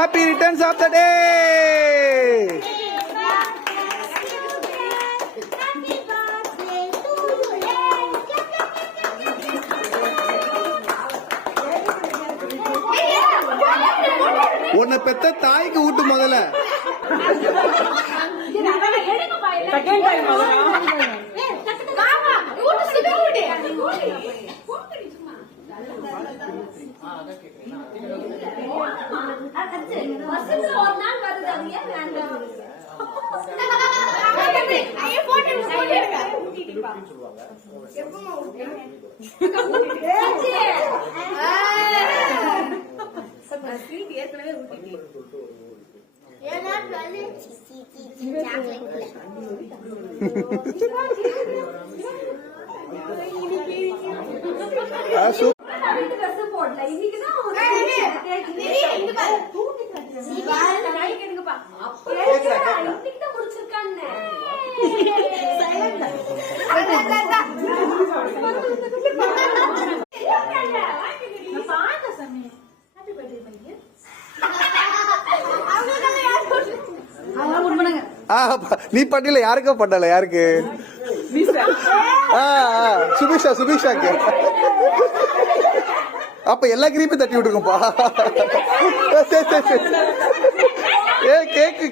happy returns of the day. உன்னை பெத்த தாய்க்கு ஊட்டு முதல்ல. நீ பட்டியல யாருக்கா பட்டல? யாருக்கு? சுபிஷாக்கு. அப்ப எல்லா கிரீப்பையும் தட்டி விட்டுருக்கும்பா. கேக்கு